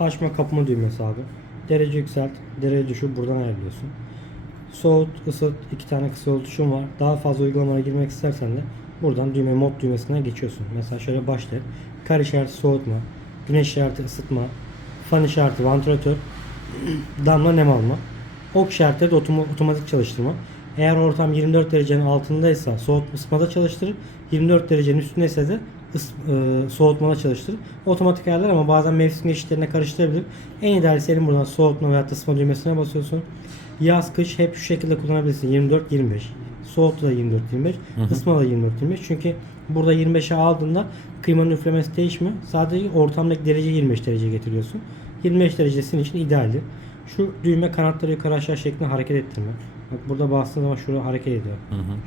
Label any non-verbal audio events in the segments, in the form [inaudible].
açma kapama düğmesi abi. Derece yükselt, derece düşür buradan ayarlıyorsun. Soğut, ısıt iki tane kısa yol var. Daha fazla uygulamaya girmek istersen de buradan düğme mod düğmesine geçiyorsun. Mesela şöyle başlayıp kar işareti soğutma, güneş işareti ısıtma, fan işareti vantilatör, [clears throat] damla nem alma. Ok işaretleri de otoma- otomatik çalıştırma. Eğer ortam 24 derecenin altındaysa soğutma ısıtmada çalıştırır. 24 derecenin üstündeyse de ıs, e, soğutmada çalıştırır. Otomatik ayarlar ama bazen mevsim geçişlerine karıştırabilir. En ideali senin buradan soğutma veya ısıtma düğmesine basıyorsun. Yaz kış hep şu şekilde kullanabilirsin. 24-25. Soğuttu da 24-25. ısıtma da 24-25. Çünkü burada 25'e aldığında klimanın üflemesi değişmiyor. Sadece ortamdaki derece 25 derece getiriyorsun. 25 derece senin için idealdir. Şu düğme kanatları yukarı aşağı şeklinde hareket ettirme. Bak burada bastığın zaman şurada hareket ediyor.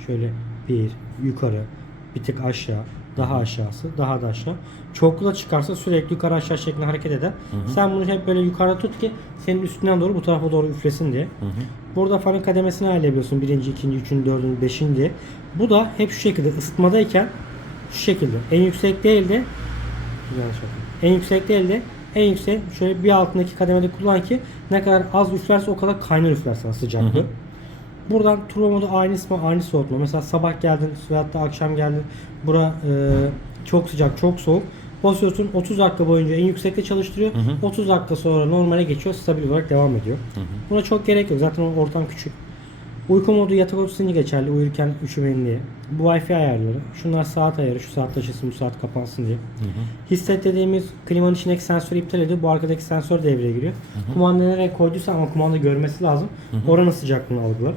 Şöyle bir yukarı, bir tık aşağı, daha aşağısı, daha da aşağı. Çoklu da çıkarsa sürekli yukarı aşağı şeklinde hareket eder. Sen bunu hep böyle yukarıda tut ki senin üstünden doğru bu tarafa doğru üflesin diye. Burada fanın kademesini ayarlayabiliyorsun. Birinci, ikinci, üçüncü, dördüncü, beşinci diye. Bu da hep şu şekilde ısıtmadayken şu şekilde. En yüksek değil de yanlış. En yüksek değil de en yüksek şöyle bir altındaki kademede kullan ki ne kadar az üflerse o kadar kaynar üfler sana sıcaklığı. Buradan turbo modu aynı ısıtma, aynı soğutma. Mesela sabah geldin veyahut da akşam geldin. Bura e, çok sıcak, çok soğuk. Basıyorsun 30 dakika boyunca en yüksekte çalıştırıyor. 30 dakika sonra normale geçiyor. Stabil olarak devam ediyor. Buna çok gerek yok. Zaten ortam küçük. Uyku modu yatak odası için geçerli. Uyurken üşümeyin diye. Bu Wi-Fi ayarları. Şunlar saat ayarı. Şu saat açılsın, bu saat kapansın diye. Hisset dediğimiz klimanın içindeki sensörü iptal ediyor. Bu arkadaki sensör devreye giriyor. Kumanda nereye koyduysa ama kumanda görmesi lazım. Oranın sıcaklığını algılar.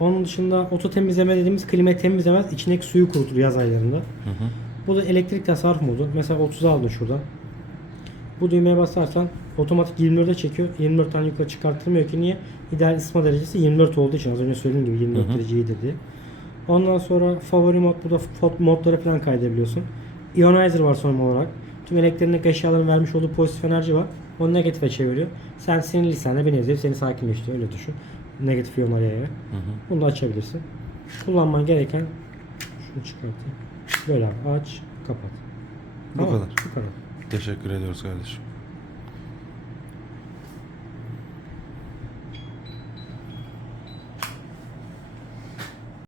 Onun dışında oto temizleme dediğimiz klimayı temizlemez. içindeki suyu kurutur yaz aylarında. Bu da elektrik tasarruf modu. Mesela 30'a aldın şurada. Bu düğmeye basarsan otomatik 24'e çekiyor. 24 tane yukarı çıkartılmıyor ki niye? İdeal ısıtma derecesi 24 olduğu için az önce söylediğim gibi 24 derece iyidir diye. Ondan sonra favori mod burada modları falan kaydedebiliyorsun. Ionizer var son olarak. Tüm elektronik eşyaların vermiş olduğu pozitif enerji var. Onu negatife çeviriyor. Sen sinirliysen de bir nebze seni sakinleştiriyor. Öyle düşün. Negatif iyonlar yayıyor. Bunu da açabilirsin. Kullanman gereken şunu çıkartayım. Böyle abi aç, kapat. Bu kadar. Bu kadar. Teşekkür ediyoruz kardeşim.